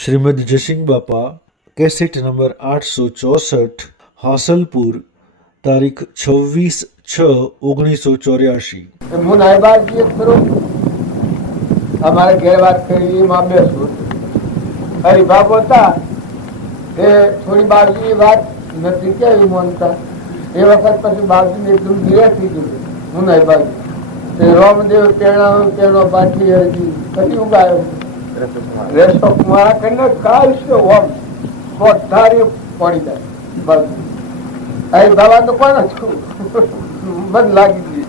श्रीमद जसिंग बापा cassette number 864 Hasilpur तारीख 26/6/1984। હું નાયબાજી ખરો અમારે ઘેર વાત કરી માં બેસું હરિભાવ હતા એ થોડી બાજુની વાત નથી કેવી માનતા એ વખત પછી બાજુ એકદમ ધીરે થઈ ગયું. હું નાયબાજી રામદેવ પેણો પાછી હરજી પછી હું ગાયો રેસો મારા કઈને કાંઈ છે ઓમ પોતારી પડી જાય બસ હરિભાવા તો કોણ છું બંધ લાગી ગઈ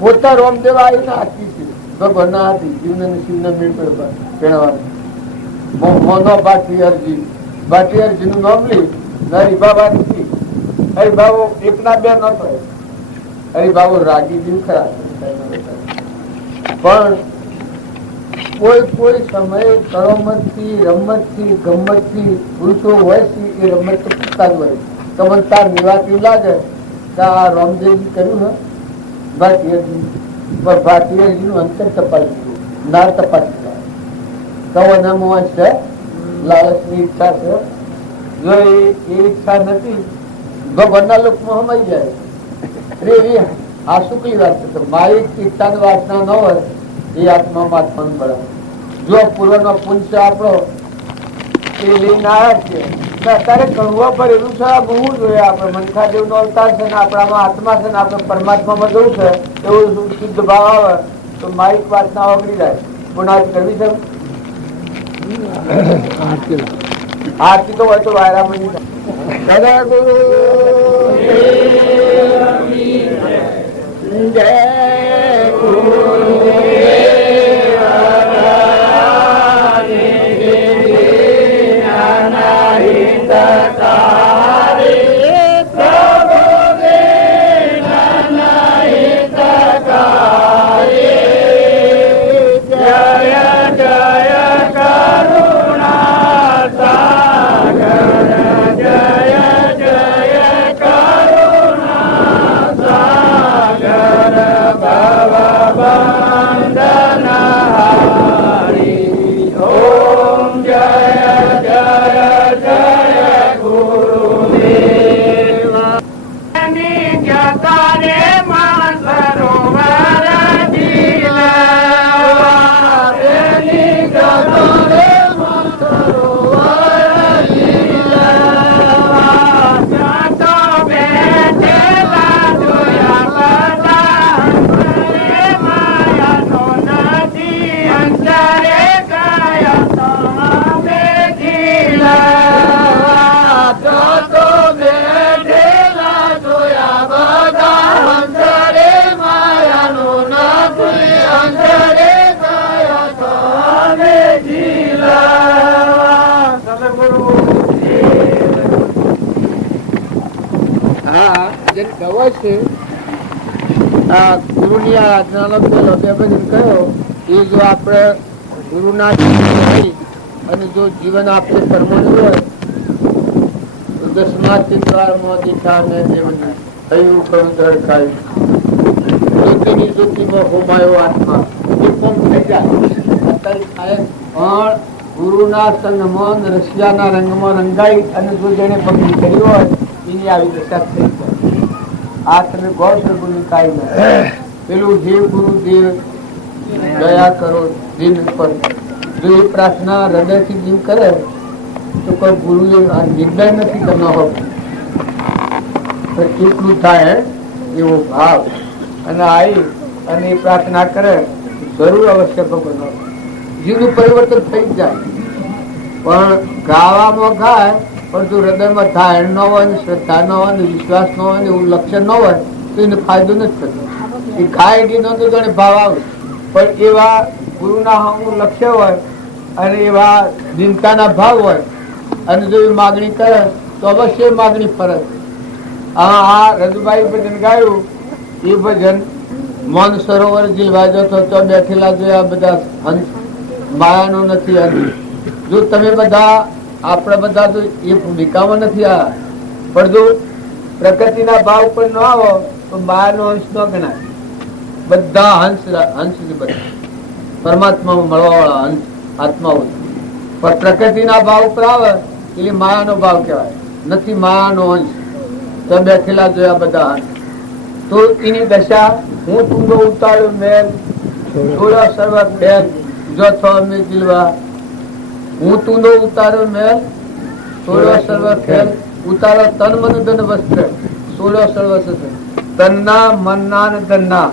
પોતા રામદેવ આવીને આખી છે ભગવાન ના હતી જીવન શિવને મેળવ્યો પેણવાનું મોનો ભાટીહરજી નું નામ લી હરિભાવા નથી. હરિભાવો એકના બે નતો હરિભાવો રાગી જીવ ખરા પણ કોઈ સમયે રમત થી ગમત થી પુરુષો હોય છે એ રમત તો પૂછતા જ હોય. તમને તાર નિવાસી લાગે કે આ રામદેવજી કર્યું ને ભાટીહરજી પણ ભાટીહરજી નું અંતર તપાસ્યું ના તપાસી કવાના મોહ છે લાલચ ની ઈચ્છા છે. જો એ ઈચ્છા નથી ભગવાનના લોકમાં હમાઈ જાય એવી આ શુક્લી વાત છે. મારી ઈચ્છા ની વાસના ન હોય એ આત્મામાં આત્માનું બળે. જો પૂર્વનો પુંછ આપણો એ લઈને આવ્યા છે અત્યારે કણવા પર એવું છે બહુ જોઈએ આપણે મનખાદેવ નો અવતાર છે ને આપણામાં આત્મા છે ને આપણે પરમાત્મામાં જવું છે એવું શુદ્ધ ભાવ આવે તો મારી વાસના ઓગળી જાય. પુનાજ કરવી છે આરતી તો હોય તો વાયરામણી દાદા ગુરુ જય ગુરુની આજ્ઞાનો કયો એ જો આપણે ગુરુના અને જો જીવન આપણે પરમાણુ હોય તો દસમા ચિત્રામાં દીઠા ને થયું ખરું ધરખાયું જ્યોતિની જ્યોતિમાં હોમાયો આત્મા એ પણ થઈ જાય અત્યારે થાય. પણ ગુરુના સંગમાં રશિયાના રંગમાં રંગાઈ અને જો જેને પગડી કરી હોય એની આવી દશા થઈ જાય. આ તમે ગૌ ગુરુ કાઈ ના પેલું જીવ ગુરુ દેવ દયા કરો દિન પર જો એ પ્રાર્થના હૃદયથી જીવ કરે તો કોઈ ગુરુ નિર્ણય નથી કરનો હોય એટલું થાય એવો ભાવ અને આવી અને એ પ્રાર્થના કરે જરૂર અવશ્ય ભગવાન જીવનું પરિવર્તન થઈ જાય. પણ ગાવામાં ગાય પણ જો હૃદયમાં ધારણ ન હોય શ્રદ્ધા ન હોય વિશ્વાસ ન હોય એવું લક્ષણ ન હોય તો એને ફાયદો નથી થતો. એ ગાય નો તો જાણે ભાવ આવે પણ એવા ગુરુના હું લક્ષ્ય હોય અને એવા દિનતાના ભાવ હોય અને જો એ માગણી કરે તો અવશ્ય માગણી ફરજ. આ રજુભાઈ ભજન ગાયું એ ભજન મન સરોવર જીલવાજો તો બેઠેલા જોયા બધા હંસ માયાનો નથી હંસ. જો તમે બધા આપણે બધા તો એ ભૂમિકામાં નથી આવ્યા પણ જો પ્રકૃતિના ભાવ પર ન આવો તો માયાનો અંશ ન ગણાય. બધા હંસ હંસ બધા પરમાત્મામાં મળવા વાળા હંસ આત્માઓ પણ પ્રકૃતિના ભાવ ઉપર આવે એટલે માયાનો ભાવ કહેવાય, નથી માયાનો અંશ. તો બેઠેલા જોયા બધા તો એની દશા હું તુંડો ઉતાર્યો મેલ થોડા સર્વ ખેલ જો થો મેં જીલવા. હું તુંડો ઉતાર્યો મેલ થોડો સર્વ ખેલ ઉતારો તન મન ધન વસ્ત્ર સોળો સર્વ સસ્ત્ર. તનના મનના અને ધનના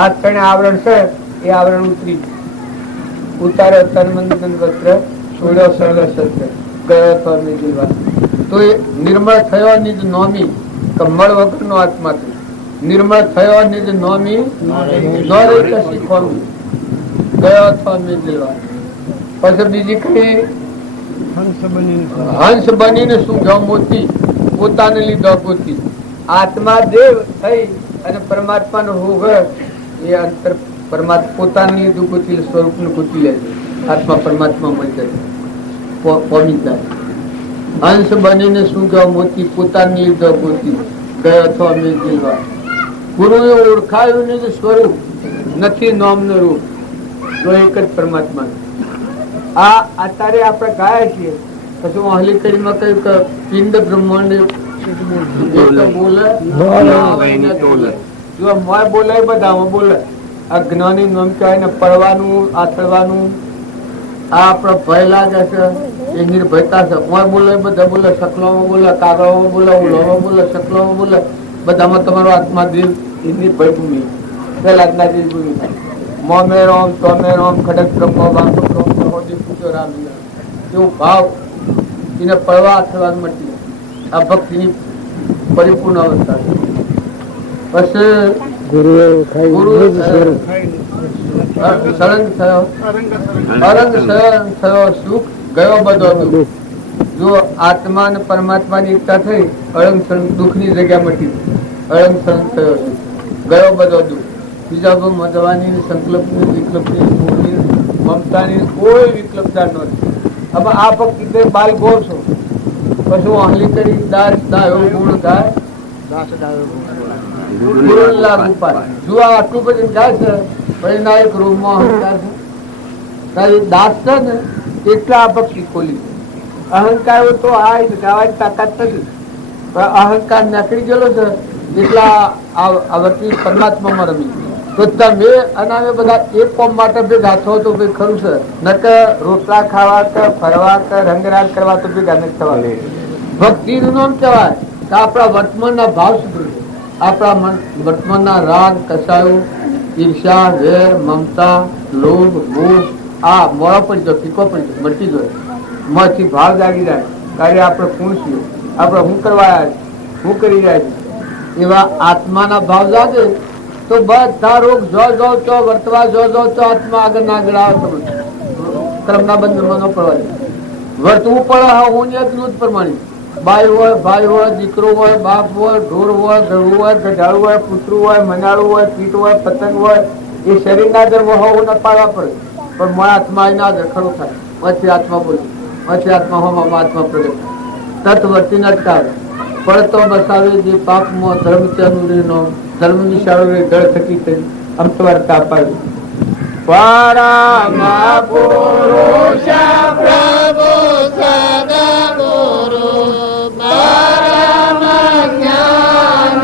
આ ત્રણે આવરણ છે એ આવરણ ઉતરી ઉતારો તન મન ધન વસ્ત્ર સોળો સર્વ સસ્ત્ર ગયો તો મેં જીલવા. તો એ નિર્મળ થયો નિજ નોમી કમળ વગર નો આત્મા થયો. નિર્મળ થયો નિજ નોમી ન રહી કશી ખોરું ગયો તો મેં જીલવા. પછી બીજી કઈ હંસ બનીને શું જાવ મોતી પોતાને લીધો ગોતી. આત્મા દેવ થઈ અને પરમાત્મા નો હોગ એ અંતર પરમાત્મા પોતાને લીધું ગોતી સ્વરૂપ નું ગોતી લે છે. આત્મા પરમાત્મા મળી જાય પમી જાય. હંસ બનીને શું જાવ મોતી પોતાને લીધો ગોતી ગયો તો અમે જીલવા. ગુરુએ ઓળખાયું નિજ સ્વરૂપ નથી નામ નું રૂપ તો એક જ પરમાત્મા. આ અત્યારે આપણે ગાયા છીએ પછી હું હલીકડીમાં કહ્યું કે પિંડ બ્રહ્માંડ બોલે જો મોય બોલાય બધામાં બોલે. આ જ્ઞાની નામ કહેવાય ને પડવાનું આચરવાનું. આ આપડે ભય લાગે છે એ નિર્ભયતા છે. મોય બોલે બધા બોલે, શકલોમાં બોલે, કાગળમાં બોલે, ઉલોમાં બોલે, શકલોમાં બોલે, બધામાં તમારો આત્મા દેવ એ નિર્ભય ભૂમિ પેલા આત્મા ભૂમિ. મોમે રોમ તોમે રોમ ખડક બ્રહ્મ વાંકો એવો ભાવ એને પડવા થવા મટી. આ ભક્તિની પરિપૂર્ણ અવસ્થા છે. પછી ગુરુ સળંગ થયો અરંગ થયો સુખ ગયો બધો દુઃખ. જો આત્મા અને પરમાત્મા ની એકતા થઈ અળંગ સળંગ દુઃખ ની જગ્યા મટી. અળંગ સળંગ થયો સુખ ગયો બધો દુઃખ. બીજા મધવાની સંકલ્પની વિકલ્પની મમતાની કોઈ વિકલ્પતા નથી. હવે આ ભક્તિ બાલ ગોળ છો પછી હું અહલી કરી દાસ દાયો ગુણ થાય જો આટલું બધું જાય છે પછી ના એક રૂમમાં અહંકાર છે દાસ છે ને એટલા આ ભક્તિ ખોલી. અહંકાર તો આ ગાવાની તાકાત નથી પણ અહંકાર નીકળી ગયેલો છે એટલા આવર્તી પરમાત્મામાં રમી. તો તમે અને અમે બધા એક કોમ માટે ભેગા થો તો ભાઈ ખરું છે. નકર રોટલા ખાવા કે ફરવા કે રંગરાગ કરવા તો ભેગા નથી થવા. ભક્તિ નું નામ કહેવાય કે આપણા વર્તમાનના ભાવ સુધરે. આપણા વર્તમાનના રાગ કસાયો ઈર્ષા વેર મમતા લોભ મોહ આ મોડા પડી જાય ફીકો પડી જાય મટી જાય. મથી ભાવ જાગી જાય ત્યારે આપણે કોણ છીએ, આપણે શું કરવા શું કરી રહ્યા છીએ એવા આત્માના ભાવ જાગે તો બધા રોગ જો જો તો વર્તવા જો જો તો આત્મા આગળ ના આગળ આવે. કર્મના બંધનમાં ન પડવા વર્તવું પડે. હું જ પ્રમાણે બાઈ હોય ભાઈ હોય દીકરો હોય બાપ હોય ઢોર હોય ગળું હોય ગઢાળું હોય કૂતરું હોય મનાળું હોય કીટ હોય પતંગ હોય એ શરીરના દર હોવું ન પાડવા પડે પણ મારા આત્મા એના દર ખરું થાય. પછી આત્મા બોલે પછી આત્મા હોમાં આત્મા પ્રગટ તત વર્તી અટકાવે પડતો બસાવે જે પાપમાં ધર્મ ચાલુ ધર્મ ની શાળો ગળ થકી થઈ અમતવાર્તા અપાવી. પરમ પુરુષ પ્રભુ સદગુરુ પરમ જ્ઞાન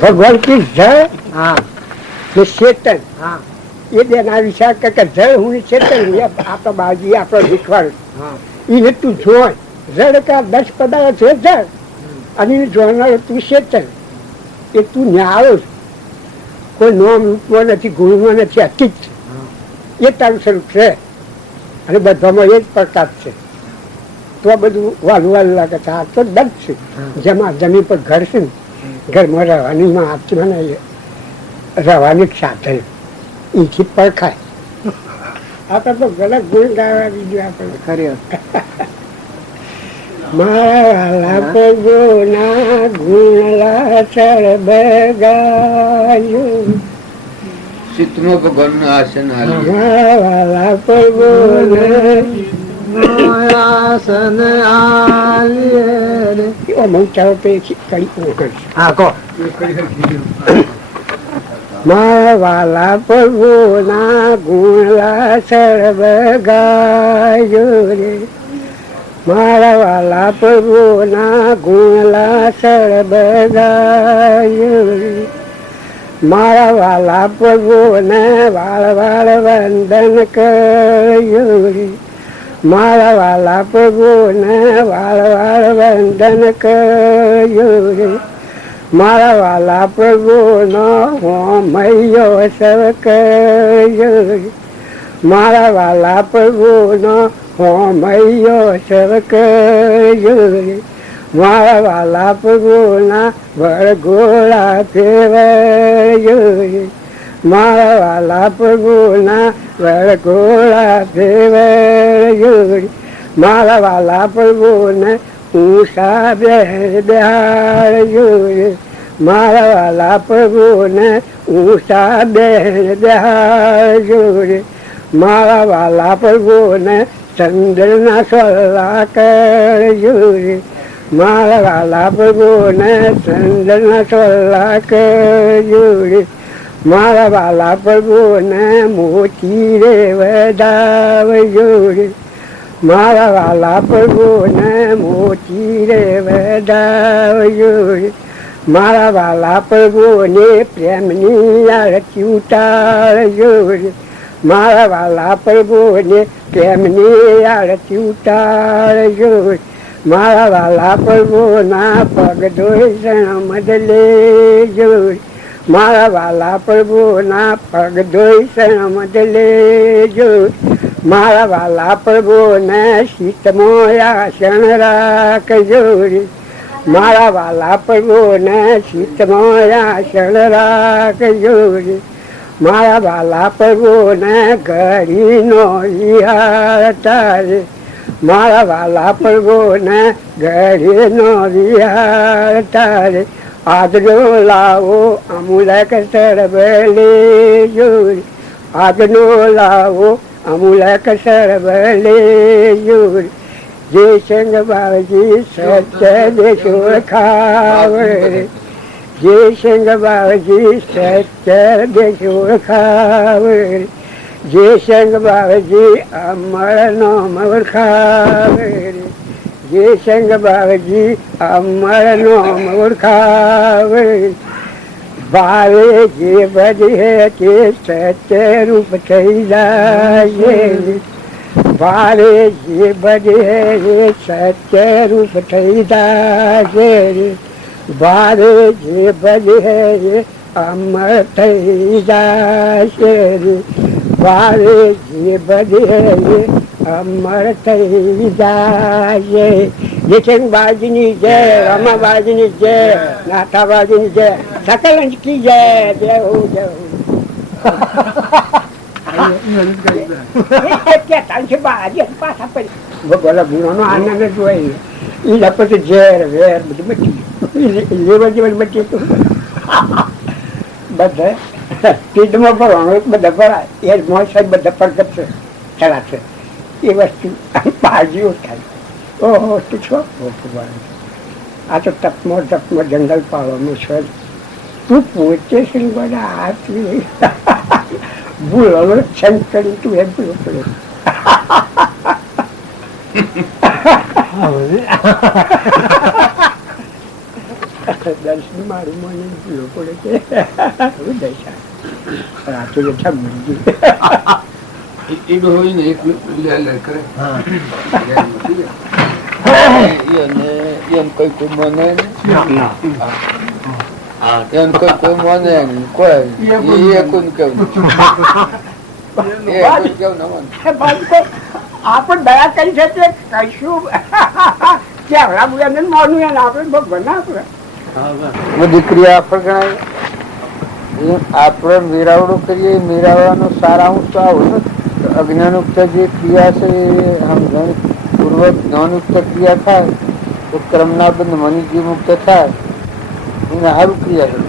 ભગવાન की जय. हाँ ને ચેતન હા એ બેના વિચાર કે જળ હું ચેતન આપણા બાજી આપણો શીખવાડ હા એને તું જોઈ જળ કા 10 પદાર્થ છે જળ અને જોનાર તું ચેતન એ તું ન્યાળો કોઈ નોમ રૂપમાં નથી ગુણમાં નથી અતીત એ તારું સ્વરૂપ છે અને બધામાં એ જ પ્રકાશ છે તો આ બધું વાલું વાલું લાગે છે આ તો દગ છે જેમાં જમીન પર ઘર છે ને ઘરમાં રહેવાની માં આત્માને રહેવાની સાધન એથી પડખાય આપણે તો ગલત ગુણ ગાવા દીધું આપણે ખરી મારા પ્રભુના ગુણલા સર્વગાયું ચિત્તનો ભગવાનનું આસન આલ્યું મારા પ્રભુના આસન આલ્યે ઓ મંચાવ પે કરી ઓગણ હા કહો મારા વાલા પ્રભુના ગુણલા સર્વગાયું રે મારા વાલા પ્રભુના ગુણલા સર્વગાયું રે મારા વાલા પ્રભુને વાળ વાળ વંદન કર્યું રે મારા વાલા પ્રભુને વાળ વાળ વંદન કર્યું રે મારા વાલા પ્રભુનો હોમૈયો સવ કર્યો રે મારા વાલા પ્રભુનો હોમૈયો સવ કર્યો રે મારા વાલા પ્રભુના વરઘોડા ફેરવ્યો રે મારા વાલા પ્રભુના વરઘોડા ફેરવ્યો રે મારા વાલા પ્રભુને ઊંચા બેહાડ્યો રે મારા વાલા પ્રભુને ઊંચા બેહાડ્યો રે મારા વાલા પ્રભુને ચંદ્રના સોલા કર્યો રે મારા વાલા પ્રભુને ચંદ્રના સોલા કર્યો રે મારા વાલા પ્રભુને મોતી રે વધાવ્યો રે મારા વાલા પ્રભુને મોતી રે વધાવ્યો રે મારા વાલા પ્રભુને પ્રેમની આરતી ઉતારજો રે મારા વાલા પ્રભુને પ્રેમની આરતી ઉતારજો રે મારા વાલા પ્રભુના પગ ધોઈ શણમદ લેજો રે મારા વાલા પ્રભુના પગ ધોઈ શણમદ લેજો રે મારા વાલા પ્રભુને શીતમોય આસન રાખજો રે મારા વાલા પ્રભુને શીતમોય આસન રાખજો રે મારા વાલા પ્રભુને ઘડીનો વિહાર તારે મારા વાલા પ્રભુને ઘડીનો વિહાર તારે આજનો લાવો અમૂલક સરબે લેજો રે આજનો લાવો અમૂલક સરબે લેજો રે જે સંગ બાવજી સત્ય દેશો ખાવે રે જે સંગ બાવજી સત્ય દેશો ખાવે રે જે સંગ બાવજી અમર નામ ઓળખાવે રે જે સંગ બાવજી અમર નામ ઓળખાવે રે ભાવે જે બજે તે સત્ય રૂપ થઈ જાય રે ભાવે જે બજે એ સત્ય રૂપ થઈ જાય રે ભાવે જે બજે એ અમર થઈ જાય રે ભાવે જે બજે એ અમર થઈ જાય જેઠેન બાજીની જય રમાબાજીની જય નાથાબાજીની જય સકલ કી જય જય હો જય હો ભગવાન ગુણોનો આનંદ જ હોય એ લપટ ઝેર વેર બધું બચી લેવર જીવન બચી બધા પીઠમાં ભરવાનું બધા ભરાય એ મોજ સાહેબ બધા પ્રગટ છે ચડા છે એ વસ્તુ બાજીઓ થાય ઓહો તું છો ભગવાન આ તો તપમાં જંગલ પાડવાનું છે તું પોતે શ્રી બધા હાથ ભૂલો સંત કરી તું એમ ભૂલો પડે દર્શન મારું મને ભૂલો પડે છે દશા પણ આ તો યથા મળી એ હોય ને એક લે કરે એમ કઈ કોઈ મને એમ કોઈ મને નહીં કોઈ કેવું કેવું આપણે દયા કરી શકીએ કઈશું કેવડા બુરાને માનું એને આપણે ભગવાન આપણે દીકરી આપણે ગણાય આપણે મેરાવડું કરીએ મેરાવવાનો સારાંશ તો આવો અજ્ઞાનુક્ત જે ક્રિયા છે એ સમજણ પૂર્વક જ્ઞાનુક્ત ક્રિયા થાય તો ક્રમના બંધ મનીજી મુક્ત થાય એને સારું ક્રિયા કરે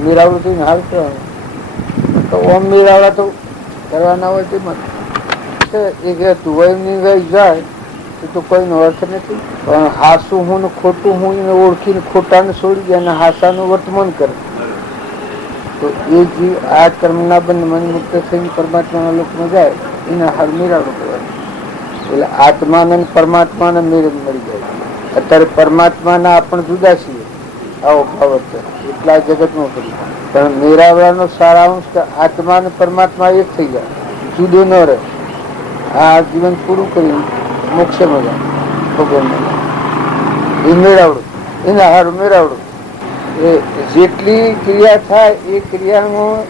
મેરાવડું તો એને સારું કરવાનું તો ઓમ મેરાવડા તો કરવાના હોય તેમાં એ કે તુવાઈની ગઈ જાય તો કોઈનો અર્થ નથી પણ હાસું હું ને ખોટું હું એને ઓળખીને ખોટાને છોડી દે અને હાસાનું વર્તમાન કરે તો એ જીવ આ કર્મના બંધ મન મુક્ત થઈને પરમાત્માના લોકમાં જાય એને હાર મેળાવડું કરવાનું એટલે આત્માને પરમાત્માને મેળ મળી જાય અત્યારે પરમાત્માના આપણે જુદા છીએ આવો ભાવ છે એટલા જગતમાં કરી પણ મેળાવડાનો સારાંશ કે આત્મા અને પરમાત્મા એક થઈ જાય જુદો ન રહે આ જીવન પૂરું કરી મોક્ષમાં જાય ભગવાન એ મેળાવડું એને હારું મેળાવડું એ જેટલી ક્રિયા થાય એ ક્રિયામાં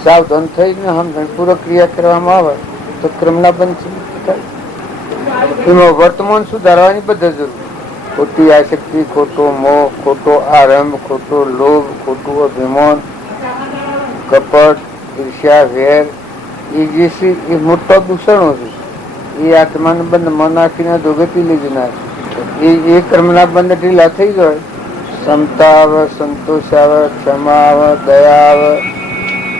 સાવધાન થઈને સમજણપૂર્વક ક્રિયા કરવામાં આવે તો ક્રમના બંધ થાય એમાં વર્તમાન સુધારવાની બધા જરૂર ખોટી આસક્તિ ખોટો મોહ ખોટો આરંભ ખોટો લોભ ખોટું અભિમાન કપટ ઈર્ષ્યા વેર એ જે છે એ મોટા દૂષણો છે એ આત્માને બંધ મન નાખીને દોગતી લઈ જનાર એ કર્મના બંધ ઢીલા થઈ જાય ક્ષમતા આવે સંતોષ આવે ક્ષમા આવે દયા આવે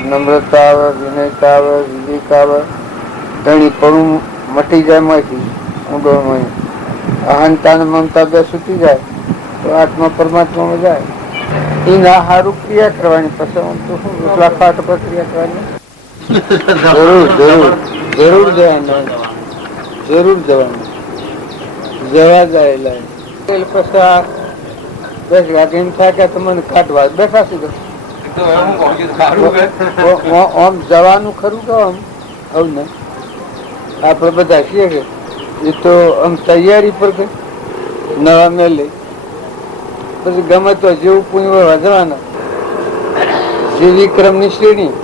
નમ્રતા આવે વિનયતા આવે વિવેક આવે ધણીપણું મટી જાય માંથી ઊંડોમાં અહંતા ને મમતા બે છૂટી જાય તો આત્મા પરમાત્મામાં જાય એના સારું ક્રિયા કરવાની પછી રોટલા ખાટ પર ક્રિયા કરવાની જરૂર જવાનું જરૂર જવાનું જવા જાય પછી બસ વાગીને થાય કે તમને કાઢવા બેઠા છું આમ જવાનું ખરું કે આમ આવું ને આપડે બધા છીએ કે એ તો આમ તૈયારી પર કે નવા મેલે પછી ગમે તો જેવું પુણ્ય વધવાના જેવી ક્રમની શ્રેણી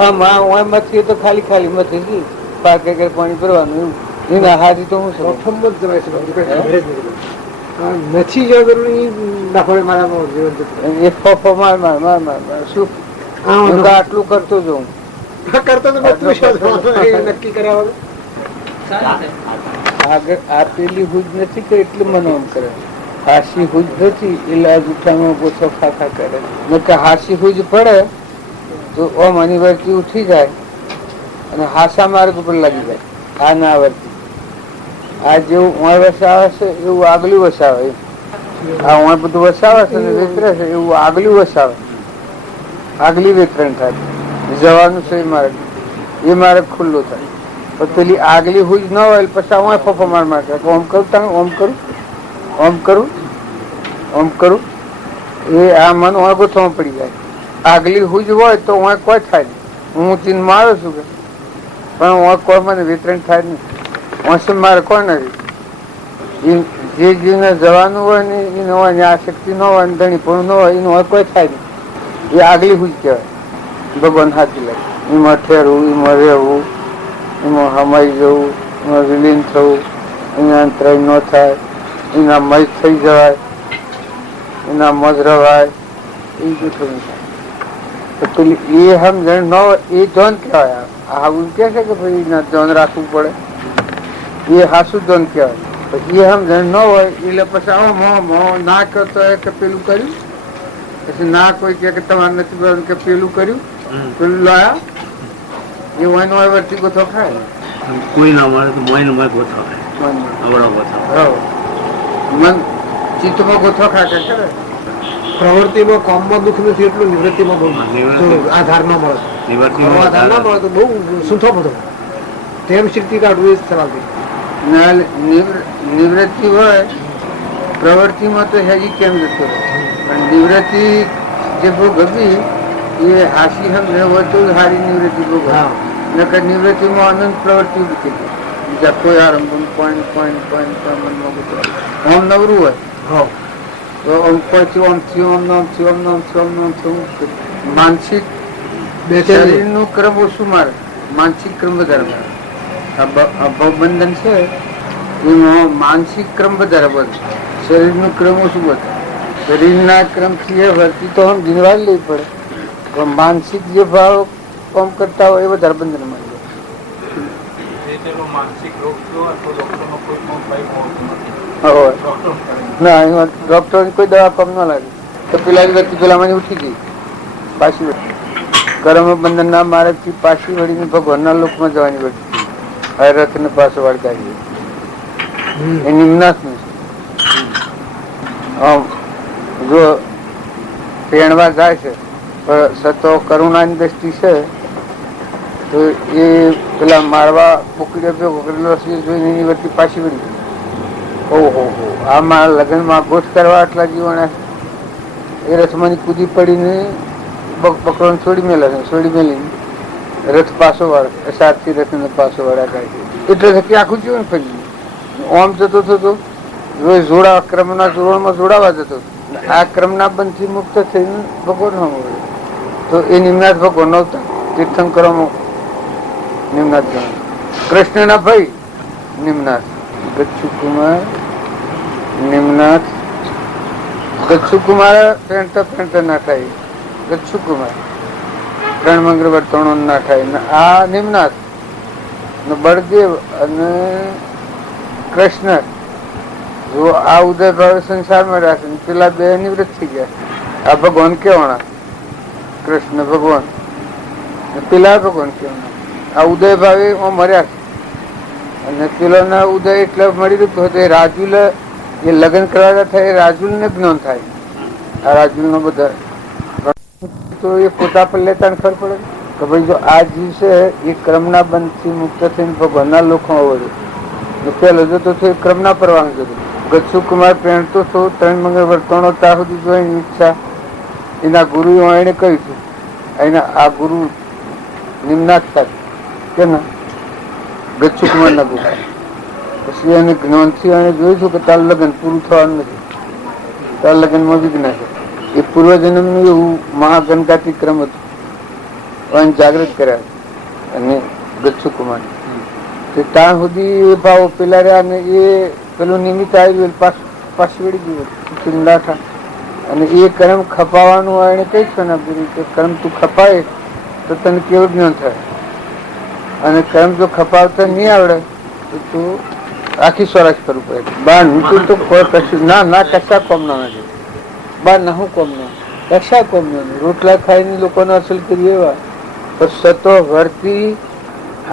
આમ મથી તો ખાલી ખાલી મથી પાકે પાણી ભરવાનું એવું એના હાથી તો હું પ્રથમ જ જવાય છે નથી જરૂરી દાખલે મારા જીવન એ ફોફો માર માર માર માર માર શું આટલું કરતો જઉં કરતો તો નક્કી કરાવવાનું આગળ આપેલી હુજ નથી કે એટલું મને આમ કરે હાસી હુજ નથી એટલે આ જૂઠામાં ગોછો ખાખા કરે કે હાસી હુજ પડે તો ઓમ અનિવાર્ય ઉઠી જાય અને હાસા માર્ગ ઉપર લાગી જાય આ ના આવડતી આ જેવું ઓય વસાવે છે એવું આગલું વસાવે આ ઓય બધું વસાવે છે ને વેતરે છે એવું આગલું વસાવે આગલી વેતરણ થાય જવાનું છે એ માર્ગ ખુલ્લો થાય પણ પેલી આગલી હુજ ન હોય પછી ઓય ફફો માર માર કરે ઓમ કરું તમે ઓમ કરું ઓમ કરું ઓમ કરું એ આ મન ઓય ગોથવામાં પડી જાય આગલી હુજ હોય તો ઓય કોઈ થાય નહીં હું ચીન મારું છું કે પણ ઓય કોઈ મને વિતરણ થાય નહીં ઓછું મારે કોઈ નથી જે જીવને જવાનું હોય ને એને હોય આ શક્તિ ન હોય ને ધણી પણ ન હોય એનું હોય કોઈ થાય નહીં એ આગલી હુજ કહેવાય ભગવાન હાથી લાગે એમાં ઠેરવું એમાં રહેવું એમાં હમાઈ જવું એમાં વિલીન થવું એના અંતરાય ન થાય એના મય થઈ જવાય એના મજ રવાય એ જૂઠું નહીં થાય તો પેલી એ સમજણ ન હોય એ ધન કહેવાય આવું કે છે કે ભાઈ એના ધન રાખવું પડે એ હાસુ ધન કહેવાય પછી એ સમજણ ન હોય એટલે પછી આવો મો ના કરતો કે પેલું કર્યું પછી ના કોઈ કે તમારે નથી કરવાનું કે પેલું કર્યું પેલું લાયા એ હોય નો વર્તી ગોથો ખાય કોઈ ના મળે તો મોય નો ગોથો મન ચિત્તમાં ગોથો ખા કે કરે પ્રવૃત્તિમાં કોમમાં દુઃખ નથી એટલું નિવૃત્તિમાં બહુ આધાર ન મળે આધાર ના મળે તો બહુ સૂંથો બધો તેમ શક્તિ કાઢવું એ જ ચલાવતી નિવૃત્તિ હોય પ્રવૃત્તિમાં તો હેજી કેમ જતો રહે પણ નિવૃત્તિ જે બહુ ગમી એ હાસી સમજણ હોય તો સારી નિવૃત્તિ ભોગવે. નકર નિવૃત્તિમાં અનંત પ્રવૃત્તિ ઉભી થઈ ગઈ. બીજા કોઈ આરંભ મનમાં ઓમ નવરું હોય તો ઓમ પછી ઓમથી ઓમ નોમથી ઓમ નોમથી ઓમ નોમથી માનસિક શરીરનું ક્રમ ઓછું મારે, માનસિક ક્રમ વધારે મારે. આ ભવબંધન છે એમાં માનસિક ક્રમ વધારે બધે, શરીરનું ક્રમ ઓછું બધે. શરીરના ક્રમથી એ વર્તી તો આમ જીનવા લેવી પડે, પણ માનસિક જે ભાવ કામ કરતા હોય એ વધારે બંધન માં ના એમાં ડોક્ટર કોઈ દવા કામ ના લાગે. તો પેલા વ્યક્તિ પેલા મને ઉઠી ગઈ પાછી કર્મ બંધન ના માર્ગ થી પાછી વળીને ભગવાનના લોકમાં જવાની વળતી હવે રથ ને પાછો વાળતા એ નિમ્નાથ નું જો પેણવા જાય છે પણ સતો કરુણાની દ્રષ્ટિ છે તો એ પેલા મારવા પકડેલો જોઈને એની વચ્ચે પાછી વળી. ઓહો આ મારા લગ્નમાં ગોઠ કરવા આટલા જીવન એ રથમાં કૂદી પડીને પકડવાનું છોડી મેલીને રથ પાછો વાળ સાતથી રથને પાછો વાળા કાઢી એટલે થકી આખું જીવન ફરી ઓમ જતો થતો રોજ જોડા ક્રમના જોડમાં જોડાવા જતો. આ ક્રમના બંધથી મુક્ત થઈને ભગવાન મળે તો એ નિમનાથ ભગવાન નહોતા તીર્થંકરોમાં નિમનાથ ગણ. કૃષ્ણના ભાઈ નિમનાથ ગચ્છુકુમાર નિમનાથ. ગચ્છુકુમાર પેણતા ના થાય. ગચ્છુકુમાર 3 મંગળવાર 3 ના થાય. આ નિમનાથ બળદેવ અને કૃષ્ણ જો આ ઉદય ભાવે સંસારમાં રાખે પેલા બે નિવૃત્ત થઈ ગયા. આ ભગવાન કેવાના કૃષ્ણ ભગવાન પેલા ભગવાન કેવાના આ ઉદય ભાવે મર્યા અને પેલો ના ઉદય એટલે મળી રહ્યું તો રાજુલ એ લગ્ન કરવા થાય રાજુલ ને જ્ઞાન થાય. આ રાજુલ નો બધા તો એ પોતા પર લેતા ખબર પડે કે ભાઈ જો આ જીવ છે એ ક્રમના બંધ થી મુક્ત થઈને ભગવાનના લોકો વળે પેલો જતો થયો ક્રમના પરવાન જતો. ગચ્છુકુમાર પહેણતો હતો 3 મંગળવાર 3 ત્યાં સુધી જોવાની ઈચ્છા એના ગુરુ એને કહ્યું હતું. એના આ ગુરુ નિમનાથ સાથે કે ના ગચ્છુકુમાર ના ગુરુ પછી એને જ્ઞાનથી એને જોયું છું કે તાર લગ્ન પૂરું થવાનું નથી, તાર લગ્નમાં વિઘ્ન છે. એ પૂર્વજન્મનું એવું મહાગણગાતી ક્રમ હતું જાગૃત કર્યા અને ગચ્છુકુમાર ત્યાં સુધી એ ભાવ પેલા રહ્યા ને એ પેલું નિમિત્ત આવ્યું પાછી વળી ગયું લાઠા અને એ કર્મ ખપાવાનું એને કઈ છે ને ગુરુ કે કર્મ તું ખપાય તો તને કેવું જ્ઞાન થાય અને કર્મ જો ખપાવતા નહીં આવડે તો તું આખી સ્વરાજ કરવું પડે. બાર નીકળું તો કોઈ કશું ના કશા કોમ ના નથી. બાર ના હું કોમ ના કશા કોમ ના રોટલા ખાઈને લોકોને અસલ કરી એવા તો સતો વર્તી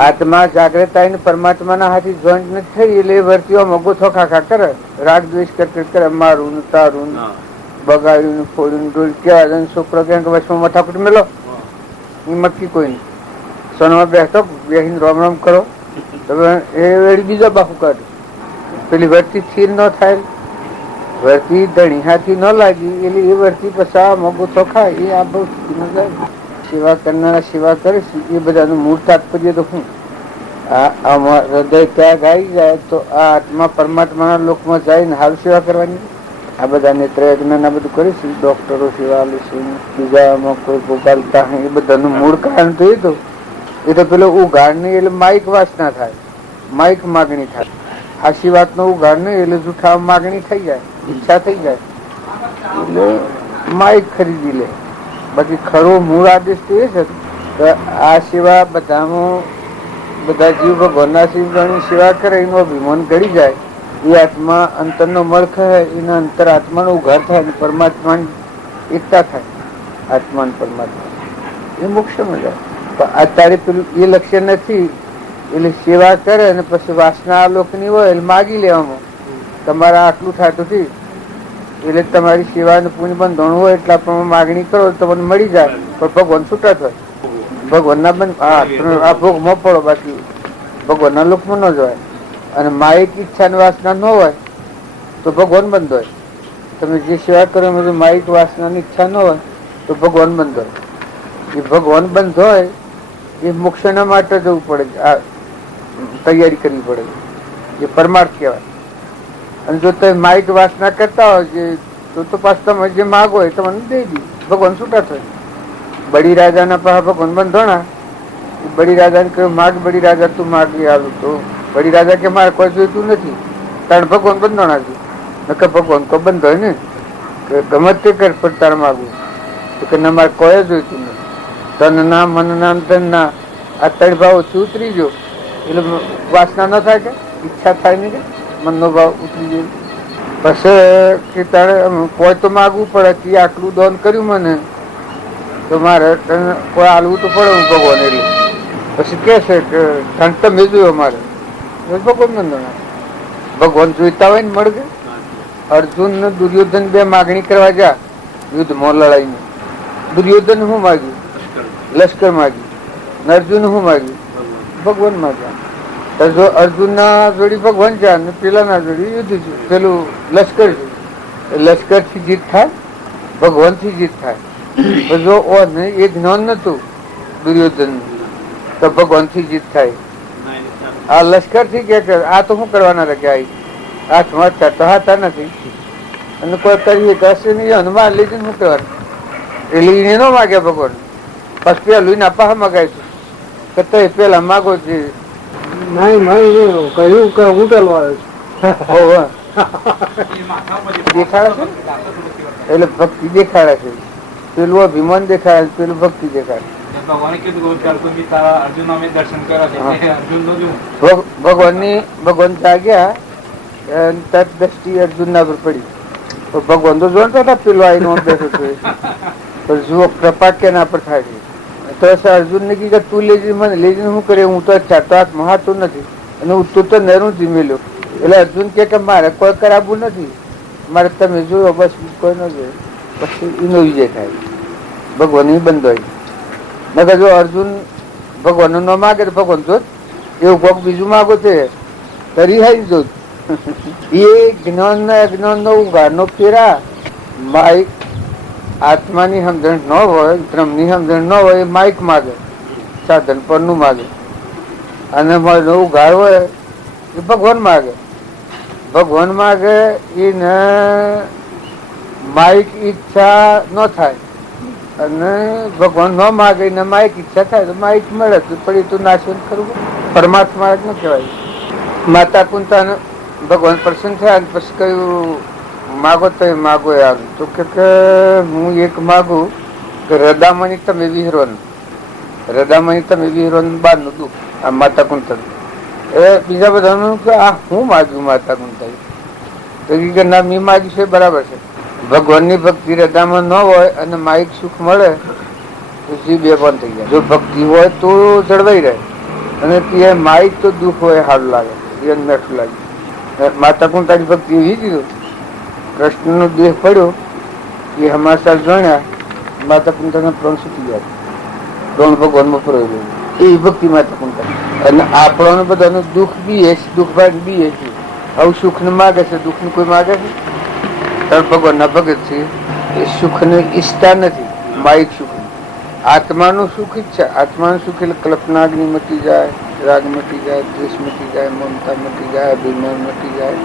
આત્મા જાગ્રત આવીને પરમાત્માના હાથી જોઈન્ટ નથી થઈ એટલે એ વર્તીઓ મગો થોખા કરે રાગ દ્વેષ કરે મારું ને તારું બગાડ્યું ને ફોડ્યું ડોલ કેવા છોકરો કે વચમાં મથાકુટ મેલો મટકી કોઈ નહીં સોનમાં બેસતો બેસીને રોમ રોમ કરો એ વેળી બીજા બાપુ કાઢે પેલી વર્તી સ્થિર ન થાય વર્તી ધણીહાથી ન લાગી એટલે એ વર્તી પછી મગો થોખા એ આ બહુ સ્થિતિમાં જાય. સેવા કરનારા સેવા કરે છે એ બધાનું મૂળ તાત્પર્ય તો શું હૃદય ત્યાં ગાઈ જાય તો આ આત્મા પરમાત્માના લોકમાં જઈને હાલ સેવા કરવાની. આ બધા નેત્રયજ્ઞ આ બધું કરે છે ડોક્ટરો સેવા લે છે બીજામાં કોઈ ગોપાલતા એ બધાનું મૂળ કારણ તો એ તો પેલો ઉઘાડ નહીં એટલે માઇક વાસના થાય, માઇક માગણી થાય. હાસી વાત નો ઉઘાડ નહીં એટલે જૂઠા માગણી થઈ જાય, ઈચ્છા થઈ જાય એટલે માઇક ખરીદી લે. બાકી ખરો મૂળ આદેશ તો એ છે કે આ સેવા બધામાં બધા જીવ ભગવાનના શિવગણની સેવા કરે એનું અભિમાન ઘડી જાય એ આત્મા અંતરનો મળખ હોય એના અંતર આત્માનો ઉઘાર થાય અને પરમાત્માની એકતા થાય. આત્મા ને પરમાત્મા એ મોક્ષમાં જાય. પણ અત્યારે પેલું એ લક્ષ્ય નથી એટલે સેવા કરે અને પછી વાસના લોકની હોય એટલે માગી લેવામાં તમારા આટલું થતું હતી એટલે તમારી સેવા પુણ્ય બંધોણ હોય એટલા પ્રમાણે માગણી કરો તમને મળી જાય. પણ ભગવાન છૂટા થાય ભગવાનના બંધ આ ભોગમાં પડો બાકી ભગવાનના લોકમાં ન જવાય. અને માયિક ઈચ્છા વાસના ન હોય તો ભગવાન બંધ હોય. તમે જે સેવા કરો એમાં માયિક વાસનાની ઈચ્છા ન હોય તો ભગવાન બંધ હોય. એ ભગવાન બંધ હોય એ મોક્ષના માટે જવું પડે, આ તૈયારી કરવી પડે, એ પરમાર્થ કહેવાય. અને જો તમે માઇક વાસના કરતા હોય તો પાછું તમે જે માગો એ તમને દઈ દી, ભગવાન છૂટા થાય. બળી રાજાના પાસે ભગવાન બંધોણા, બળી રાજાને કહ્યું માગ બળી રાજા તું માગી આવું, તો બળી રાજા કે મારે કોઈ જોઈતું નથી, કારણ ભગવાન બંધોણા છે. નકર ભગવાન કોઈ બંધ હોય ને ગમે તે કર પણ તારે માગવું, કે ના મારે કોઈ જોઈતું નથી. તન ના મન ના ધન ના આ ત્રણ ભાવ ઉતરી ગયો એટલે વાસના ન થાય, કે ઈચ્છા થાય નહીં, કે મનનો ભાવ ઉતરી ગયો. પછી કે તારે કોઈ તો માગવું પડે કે આટલું દાન કર્યું મને તો મારે કોઈ હાલવું તો પડે હું ભગવાન. એટલે પછી કે છે કે ધન તમે જોયો મારે ભગવાન બંધોણા. ભગવાન જોઈતા હોય ને મળે. અર્જુન ને દુર્યોધન બે માગણી કરવા જા યુદ્ધમાં લડાઈને. દુર્યોધન શું માગ્યું? લશ્કર માગ્યું. અર્જુન શું માગ્યું? ભગવાન માગ્યા. જો અર્જુન ના જોડી ભગવાન છે ને પેલા ના જોડી યુદ્ધ છે, પેલું લશ્કર છે. લશ્કર થી જીત થાય, ભગવાન થી જીત થાય. જો એ જ્ઞાન નતું દુર્યોધન તો ભગવાન થી જીત થાય. આ લશ્કર થી કે આ તો શું કરવાના લખ્યા હાથમાં ચટાતા નથી અને કોઈ કરીએ કશે નહીં, હનુમાન લઈ જઈને શું કરવાનું? એટલે એને ન માગ્યા ભગવાન. પછી પેલું ના પાહા મગાય છે કે પેલા માગો છે. નહીં કહ્યું કે ઉટેલો આવે દેખાડે છે એટલે ભક્તિ દેખાડે છે. પેલું અભિમાન દેખાડે, પેલું ભક્તિ દેખાડે. ભગવાન જાગ્યા તરત દ્રષ્ટિ અર્જુન ના પર પડી. ભગવાન તો જોતા હતા પેલો આવીને બેઠો છે, જુઓ કૃપા કેના પર થાય છે. તો અર્જુન ને કીધું તું લેજી મને લેજીને શું કરે, હું તો ચારતો હાથ મહાતું નથી અને તું તો નરું જીમેલો. એટલે અર્જુન કે મારે કોઈ કરાવવું નથી, મારે તમે જોયો બસ કોઈ ન જોયું. પછી એનો વિજય થાય, ભગવાન બંધ હોય. નકર જો અર્જુન ભગવાન ન માગે તો ભગવાન જોત, એવું કોક બીજું માગો તે રિહાઈ જોત. એ જ્ઞાન ના અજ્ઞાન નો ઉઘાડ નો ફેરા. માઇક આત્માની સમજણ ન હોય, બ્રહ્મની સમજણ ન હોય, માઇક માગે, સાધન પર નું માગે. અને ઉઘાડ હોય એ ભગવાન માગે. ભગવાન માગે એને માઇક ઈચ્છા ન થાય, અને ભગવાન ન માગે ને માઇક ઈચ્છા થાય તો માઇક મળે તો પડી તું નાશન કરવું. પરમાત્મા ન કહેવાય. માતા કુંતા ભગવાન પ્રસન્ન થયા પછી કહ્યું માગો તો માગો યાર. તો કે હું એક માગું કે રદામણી તમે વિહરો, રદામણી તમે વિહરો બાર નું દુઃખ. આ માતા કુંતા એ બીજા બધાનું કે આ હું માગ્યું માતા કુંતા તો ના મેં માગ્યું છે બરાબર છે. ભગવાનની ભક્તિ હૃદયમાં ન હોય અને માઇક સુખ મળે તો જે બે બંધ થઈ જાય. જો ભક્તિ હોય તો જળવાઈ રહે, અને તે માઇક તો દુઃખ હોય સારું લાગે, જીવન મેઠું લાગે. માતા કુંતાની ભક્તિ એવી કીધું, કૃષ્ણ નો દેહ પડ્યો એ સમાચાર જાણ્યા, માતા કુંતાના પ્રાણ છૂટી ગયા, પ્રાણ ભગવાનમાં પરોય એ ભક્તિ માતા કુંતા. અને આપણને બધાનું દુઃખ બી દુઃખ ભાગ બી છે. આવું સુખ ને માગે છે, દુઃખ ને કોઈ માગે છે? ભગવાન ના ભગત છે એ સુખ ને ઈચ્છતા નથી, માઇક સુખ. આત્માનું સુખ ઈચ્છા. આત્માનું સુખ એટલે કલ્પના અગ્નિ મટી જાય, રાગ મટી જાય, દ્વેષ મટી જાય, મમતા મટી જાય, અભિમાન મટી જાય,